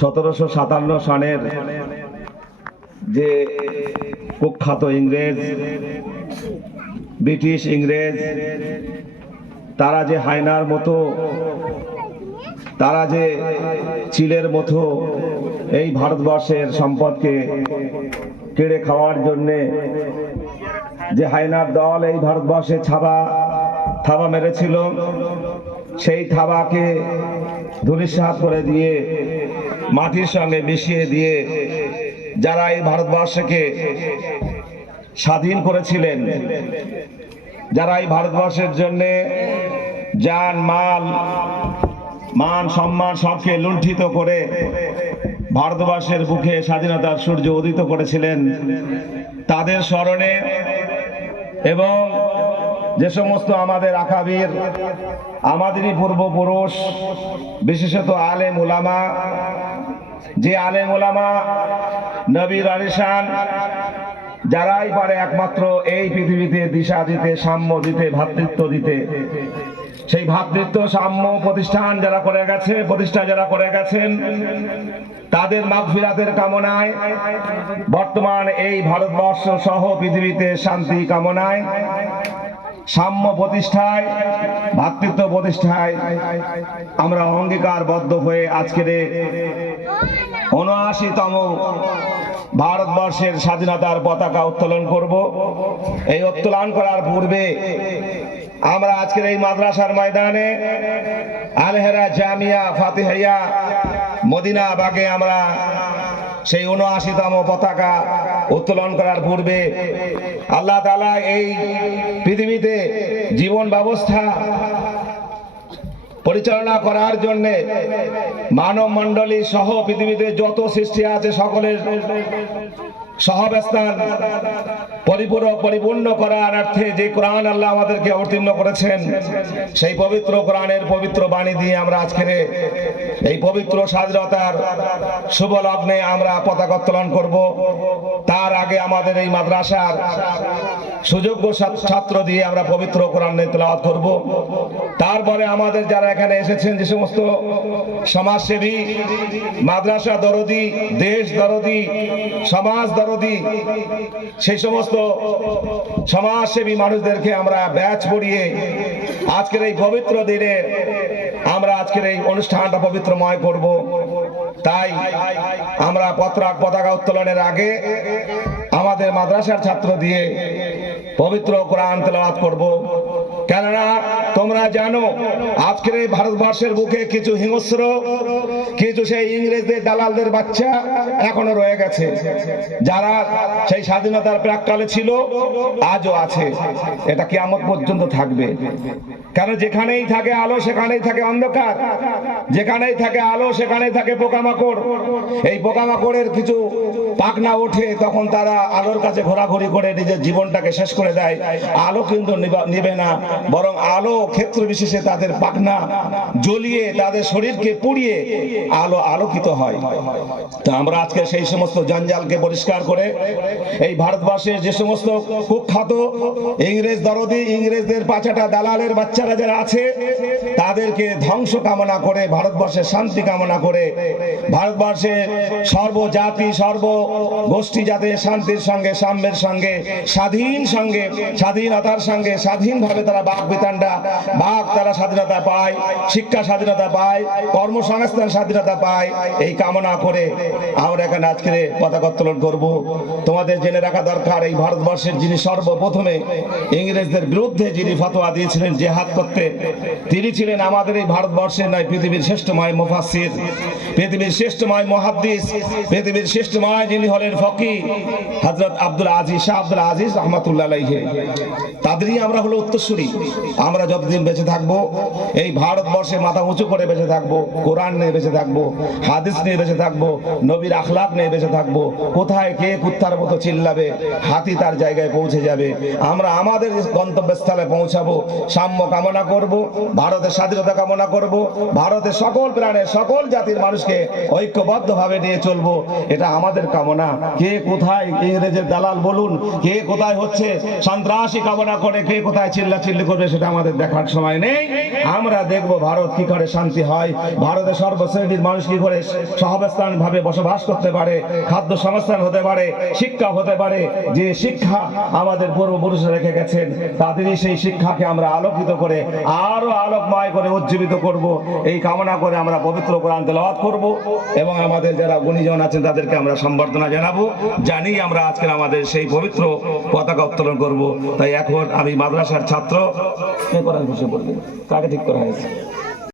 1757 সনের যে কুখ্যাত ইংরেজ, ব্রিটিশ ইংরেজ, তারা যে হায়নার মতো, তারা যে চিলের মতো এই ভারতবর্ষের সম্পদকে কেড়ে খাওয়ার জন্যে যে হায়নার দল এই ভারতবর্ষে থাবা মেরেছিল, সেই থাবাকে ধূলিসাৎ করে দিয়ে মাটির সঙ্গে মিশিয়ে দিয়ে যারা এই ভারতবর্ষকে স্বাধীন করেছিলেন, যারা এই ভারতবর্ষের জন্য জান মাল মান সম্মান সবকে লুণ্ঠিত করে ভারতবর্ষের বুকে স্বাধীনতার সূর্য উদিত করেছিলেন, তাদের স্মরণে এবং যে সমস্ত আমাদের আকাবির, আমাদেরই পূর্বপুরুষ, বিশেষত আলেম উলামা, যে আলেম উলামা নবীর আলিশান, যারাই পারে একমাত্র এই পৃথিবীতে দিশা দিতে, সাম্য দিতে, ভ্রাতৃত্ব দিতে, সেই ভ্রাতৃত্ব সাম্য প্রতিষ্ঠা যারা করে গেছেন, তাদের মাগফিরাতের কামনায়, বর্তমান এই ভারতবর্ষ সহ পৃথিবীতে শান্তি কামনায়, সাম্য প্রতিষ্ঠায়, ভ্রাতৃত্ব প্রতিষ্ঠায় আমরা অঙ্গীকারবদ্ধ হয়ে আজকের ৭৯তম ভারতবর্ষের স্বাধীনতার পতাকা উত্তোলন করব। এই উত্তোলন করার পূর্বে আমরা আজকের এই মাদ্রাসার ময়দানে আলহেরা জামিয়া ফাতিহিয়া মদিনা বাগে আমরা সেই ৭৯তম পতাকা উত্তোলন করার পূর্বে আল্লাহ তাআলা এই পৃথিবীতে জীবন ব্যবস্থা পরিচালনা করার জন্য মানব মণ্ডলী সহ পৃথিবীতে যত সৃষ্টি আছে সকলের সহাবস্থান পরিপূর্ণ করার অর্থে যে কোরআন আল্লাহ আমাদেরকে অবতীর্ণ করেছেন, সেই পবিত্র কোরআনের পবিত্র বাণী দিয়ে আমরা আজকের এই পবিত্র স্বাধীনতার শুভ লগ্নে আমরা পতাকা উত্তোলন করব। তার আগে আমাদের এই মাদ্রাসার সুযোগ্য ছাত্র দিয়ে আমরা পবিত্র কোরআন তেলাওয়াত করব। তারপরে আমাদের যারা এখানে এসেছেন, যে সমস্ত সমাজসেবী, মাদ্রাসা দরদি, দেশ দরদি, সমাজ দরদি, সেই সমস্ত সমাজসেবী মানুষদেরকে আমরা ব্যাচ পড়িয়ে আজকের এই পবিত্র দিনে আমরা আজকের এই অনুষ্ঠানটা পবিত্রময় করব। তাই আমরা পতাকা উত্তোলনের আগে আমাদের মাদ্রাসার ছাত্র দিয়ে পবিত্র কোরআন তেলাওয়াত করব। কেননা তোমরা জানো আজকের এই ভারতবর্ষের বুকে কিছু হিংস্র, কিছু সেই ইংরেজদের দালালদের বাচ্চা এখনো রয়ে গেছে, যারা সেই স্বাধীনতার প্রাককালে ছিল, আজও আছে, এটা কিয়ামত পর্যন্ত থাকবে। কারণ যেখানেই থাকে আলো সেখানেই থাকে অন্ধকার, যেখানেই থাকে আলো সেখানেই থাকে পোকামাকড়। এই পোকামাকড়ের কিছু পাখনা ওঠে, তখন তারা আলোর কাছে ঘোরাঘুরি করে নিজের জীবনটাকে শেষ করে দেয়। আলো কিন্তু নিবে না, বরং আলো ক্ষেত্র বিশেষে তাদের পাখনা জ্বলিয়ে তাদের শরীরকে পুড়িয়ে আলো আলোকিত হয়। তো আমরা আজকে সেই সমস্ত জঞ্জালকে পরিষ্কার করে এই ভারতবর্ষের যে সমস্ত কুখ্যাত ইংরেজ দরদি, ইংরেজদের পাচাটা দালালের বাচ্চারা যারা আছে, তাদেরকে ধ্বংস কামনা করে, ভারতবর্ষের শান্তি কামনা করে, ভারতবর্ষের সর্বজাতি সর্বগোষ্ঠী যাতে শান্তির সঙ্গে, সাম্যের সঙ্গে, স্বাধীনতার সঙ্গে স্বাধীনভাবে তারা তারা স্বাধীনতা পায়, শিক্ষা স্বাধীনতা পায়, কর্মসংস্থান স্বাধীনতা পায়, এই কামনা করে আমরা এখানে আজকে পতাকা উত্তোলন করব। তোমাদের জেনে রাখা দরকার, এই ভারতবর্ষের যিনি সর্বপ্রথমে ইংরেজদের বিরুদ্ধে যিনি ফতোয়া দিয়েছিলেন জেহাদ করতে, তিনি ছিলেন আমাদের এই ভারতবর্ষের নয়, পৃথিবীর শ্রেষ্ঠময় মুফাসসির, পৃথিবীর শ্রেষ্ঠময় মুহাদ্দিস, পৃথিবীর শ্রেষ্ঠময় যিনি হলেন ফকি হযরত আব্দুল আজিজ, শাহ আব্দুল আজিজ রাহমাতুল্লাহ আলাইহি। তাদেরই আমরা হলো উত্তরসূরি। আমরা যত যতদিন বেঁচে থাকবো, এই ভারতবর্ষে মাথা উঁচু করে বেঁচে থাকবো, কোরআন নিয়ে বেঁচে থাকবো, হাদিস নিয়ে বেঁচে থাকবো, নবীর আখলাক নিয়ে বেঁচে থাকবো। কোথায় কে কুত্তার মতো চিল্লাবে, হাতি তার জায়গায় পৌঁছে যাবে। আমরা আমাদের গন্তব্যস্থলে পৌঁছাবো। সাম্য কামনা করব, ভারতের স্বাধীনতা কামনা করব, ভারতের সকল প্রাণের সকল জাতির মানুষকে ঐক্যবদ্ধভাবে নিয়ে চলবো, এটা আমাদের কামনা। কে কোথায় ইংরেজের দালাল বলুন, কে কোথায় হচ্ছে সন্ত্রাসী কামনা করে, কে কোথায় চিল্লাচিল্লি করবে, সেটা আমাদের দেখার সময় নেই। আমরা দেখব ভারত কি করে শান্তি হয়, ভারতের সর্বশ্রেণীর মানুষ কি করে সহাবস্থান ভাবে বসবাস করতে পারে, খাদ্য সংস্থান হতে পারে, শিক্ষা হতে পারে। যে শিক্ষা আমাদের পূর্বপুরুষরা রেখে গেছেন, তাদেরই সেই শিক্ষাকে আমরা আলোকিত করে আরো আলোকময় করে উজ্জীবিত করব, এই কামনা করে আমরা পবিত্র কোরআন তেলাওয়াত করব এবং আমাদের যারা গুণীজন আছেন তাদেরকে আমরা সম্বর্ধনা জানাবো। জানি আমরা আজকে আমাদের সেই পবিত্র পতাকা উত্তোলন করব। তাই এখন আমি মাদ্রাসার ছাত্র, কে কোরআন ঘোষণা করবেন, কাকে ঠিক করা হয়েছে?